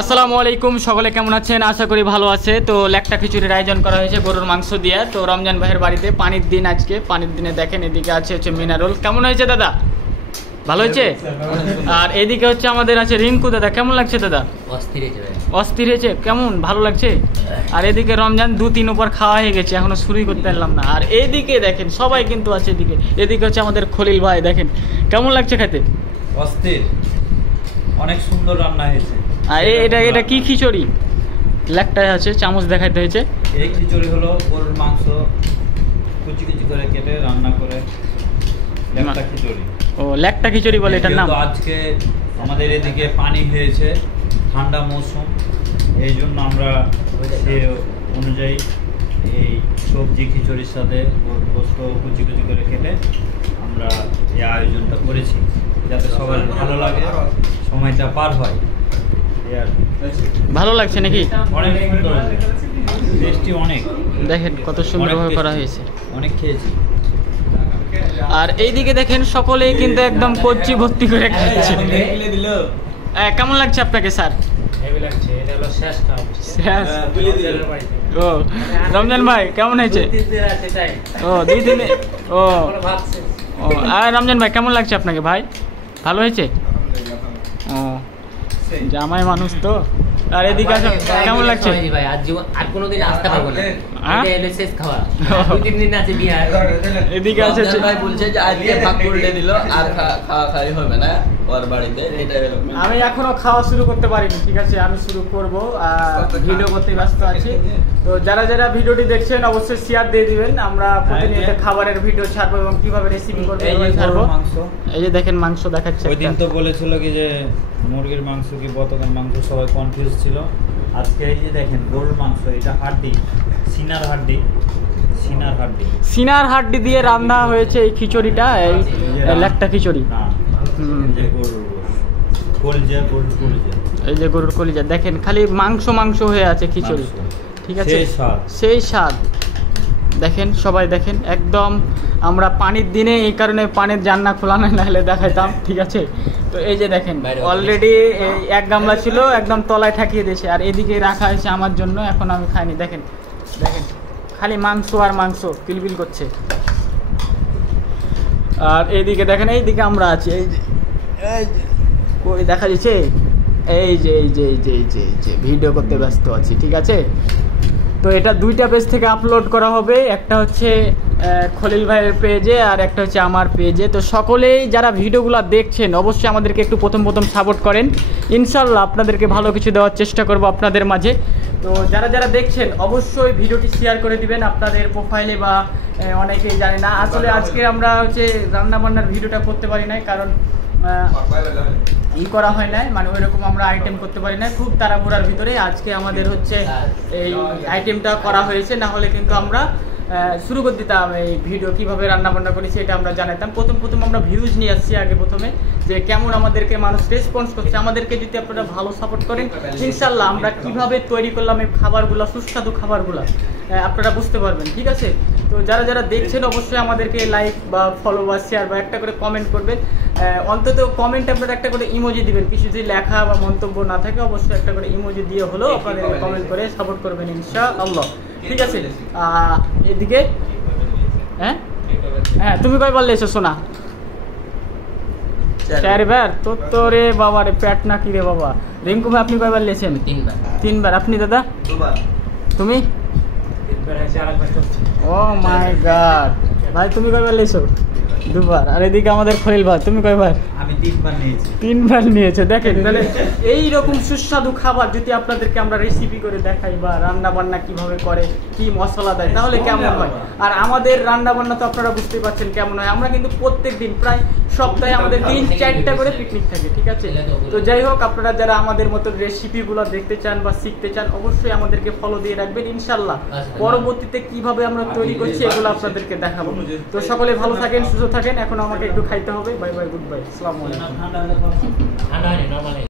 আসসালামু আলাইকুম, সকলে কেমন আছেন? আশা করি ভালো আছে। তো ল্যাকটা খিচুড়ির আয়োজন করা হয়েছে গরুর মাংস দিয়ে। তো রমজান ভাইয়ের বাড়িতে পানির দিন, আজকে পানির দিনে দেখেন এদিকে আছে হচ্ছে মিনারোল। কেমন হয়েছে দাদা? ভালো হয়েছে। আর এদিকে হচ্ছে আমাদের আছে রিঙ্কু। দাদা কেমন লাগছে দাদা? অস্থির হয়েছে। কেমন ভালো লাগছে? আর এদিকে রমজান 2-3 উপর খাওয়া হয়ে গেছে, এখনো শুরুই করতে পারলাম না। আর এইদিকে দেখেন সবাই কিন্তু আছে এদিকে। এদিকে হচ্ছে আমাদের খলিল ভাই, দেখেন কেমন লাগছে খেতে? অস্থির, অনেক সুন্দর রান্না হয়েছে। আর এটা কি খিচুড়ি? ল্যাকটায় আছে, চামচ দেখাইতে হয়েছে। এই খিচুড়ি হলো গরুর মাংস কুচি কুচি করে কেটে রান্না করে ল্যাকটা খিচুড়ি। ও, ল্যাকটা খিচুড়ি বলে এটার নাম। আজকে আমাদের এদিকে পানি হয়েছে, ঠান্ডা মৌসুম, এই জন্য আমরা সে অনুযায়ী এই সবজি খিচুড়ির সাথে গোস্ত কুচি কুচি করে কেটে আমরা এই আয়োজনটা করেছি, যাতে সবার ভালো লাগে, সময়টা পার হয়। ভালো লাগছে নাকি? অনেক সুন্দর, টেস্টি অনেক। দেখেন কত সুন্দরভাবে করা হয়েছে, অনেক খেয়েছি। আর এইদিকে দেখেন সকলেই কিন্তু একদম কচ্চি ভর্তি করে খাচ্ছে। কেমন লাগছে আপনাকে স্যার? ও রমজান ভাই কেমন হয়েছে? ও 2-3 ও আর রমজান ভাই কেমন লাগছে আপনাকে ভাই? ভালো হয়েছে? ও জামাই মানুষ তো। আর এদিকে কেমন লাগছে? এদিকে আছে আমি এখনো খাওয়া শুরু করতে পারিনি, ঠিক আছে? আমি শুরু করব, ভিডিও করতে ব্যস্ত আছি। তো যারা যারা ভিডিওটি দেখছেন অবশ্যই শেয়ার দিয়ে দিবেন। আমরা প্রতিনিয়ত খাবারের ভিডিও ছাড়বো এবং কিভাবে রেসিপি করবো ছাড়বো। এই যে দেখেন মাংস দেখাচ্ছে। ওই দিন তো বলেছিল কি যে মুরগির মাংস কি বতকের মাংস, সবাই কনফিউজ ছিল। আজকে এই যে দেখেন গরুর মাংস, এটা হাড্ডি, সিনার হাড্ডি দিয়ে রান্না হয়েছে এই খিচুড়িটা, এই ল্যাকটা খিচুড়ি। এই যে গরুর কলিজা, দেখেন খালি মাংস মাংস হয়ে আছে খিচুড়ি, ঠিক আছে? সেই স্বাদ দেখেন, সবাই দেখেন একদম। আমরা পানির দিনে এই কারণে পানির জান্না খোলা না হলে দেখাইতাম, ঠিক আছে? তো এই যে দেখেন অলরেডি এক গামলা ছিল, একদম তলায় ঠাকিয়ে দিয়েছে। আর এদিকে রাখা হয়েছে আমার জন্য, এখন আমি খাইনি। দেখেন দেখেন খালি মাংস আর মাংস কিলবিল করছে। আর এইদিকে দেখেন, এইদিকে আমরা আছি, এই যে ওই দেখা যাচ্ছে, এই যে ভিডিও করতে ব্যস্ত আছি, ঠিক আছে? তো এটা 2টা পেজ থেকে আপলোড করা হবে, একটা হচ্ছে খলিল ভাইয়ের পেজে আর একটা হচ্ছে আমার পেজে। তো সকলেই যারা ভিডিওগুলো দেখছেন অবশ্যই আমাদেরকে একটু প্রথম সাপোর্ট করেন। ইনশাল্লাহ আপনাদেরকে ভালো কিছু দেওয়ার চেষ্টা করব আপনাদের মাঝে। তো যারা যারা দেখছেন অবশ্যই ভিডিওটি শেয়ার করে দিবেন আপনাদের প্রোফাইলে, বা অনেকেই জানে না। আসলে আজকে আমরা হচ্ছে রান্নাবান্নার ভিডিওটা করতে পারি নাই, কারণ করা হয় নাই, মানে ওইরকম আমরা আইটেম করতে পারি না, খুব তাড়াহুড়ার ভিতরে আজকে আমাদের হচ্ছে এই আইটেমটা করা হয়েছে। না হলে কিন্তু আমরা শুরু করে দিতাম এই ভিডিও কিভাবে রান্না বান্না করেছি, এটা আমরা জানাতাম। প্রথম আমরা ভিউজ নিয়ে আসছি আগে প্রথমে, যে কেমন আমাদেরকে মানুষ রেসপন্স করছে। আমাদেরকে যদি আপনারা ভালো সাপোর্ট করেন, ইনশাল্লাহ আমরা কিভাবে তৈরি করলাম এই খাবারগুলো, সুস্বাদু খাবারগুলো আপনারা বুঝতে পারবেন, ঠিক আছে? তো যারা যারা দেখছেন অবশ্যই আমাদেরকে লাইক বা ফলো বা শেয়ার বা একটা করে কমেন্ট করবেন। অন্তত কমেন্ট আপনারা একটা করে ইমোজি দিবেন, কিছু যদি লেখা বা মন্তব্য না থাকে অবশ্যই একটা করে ইমোজি দিয়ে হলেও আপনাদের কমেন্ট করে সাপোর্ট করবেন ইনশাআল্লাহ, ঠিক আছে? এদিকে হ্যাঁ তুমি কয়বার লেছো সোনা? 4বার। তোরে বাবা রে, পেট না কি রে বাবা। রিঙ্কু ভাই আপনি কয়বার লেছেন? 3বার। আপনি দাদা? 2বার। তুমি? ও মাই গড ভাই, তুমি কয়বার লেছো? 2বার। আর এদিকে আমাদের খলিল ভাই, তুমি কয়বার? আমি 3বার নিয়েছি। 3বার নিয়েছে। দেখেন তাহলে এইরকম সুস্বাদু খাবার যদি আপনাদেরকে আমরা রেসিপি করে দেখাই, বা রান্না বান্না কিভাবে করে, কি মশলা দেয়, তাহলে কেমন হয়? আর আমাদের রান্না বান্না তো আপনারা বুঝতেই পারছেন কেমন হয়। আমরা কিন্তু প্রত্যেক দিন প্রায় সপ্তাহে আমাদের 3-4টা করে পিকনিক থাকে, ঠিক আছে? তো যাই হোক, আপনারা যারা আমাদের মতো রেসিপিগুলো দেখতে চান বা শিখতে চান অবশ্যই আমাদেরকে ফলো দিয়ে রাখবেন। ইনশাল্লাহ পরবর্তীতে কিভাবে আমরা তৈরি করছি এগুলো আপনাদেরকে দেখাবো। তো সকলে ভালো থাকেন, সুস্থ থাকেন। এখন আমাকে একটু খাইতে হবে। বাই বাই, গুড বাই, আসসালামু আলাইকুম।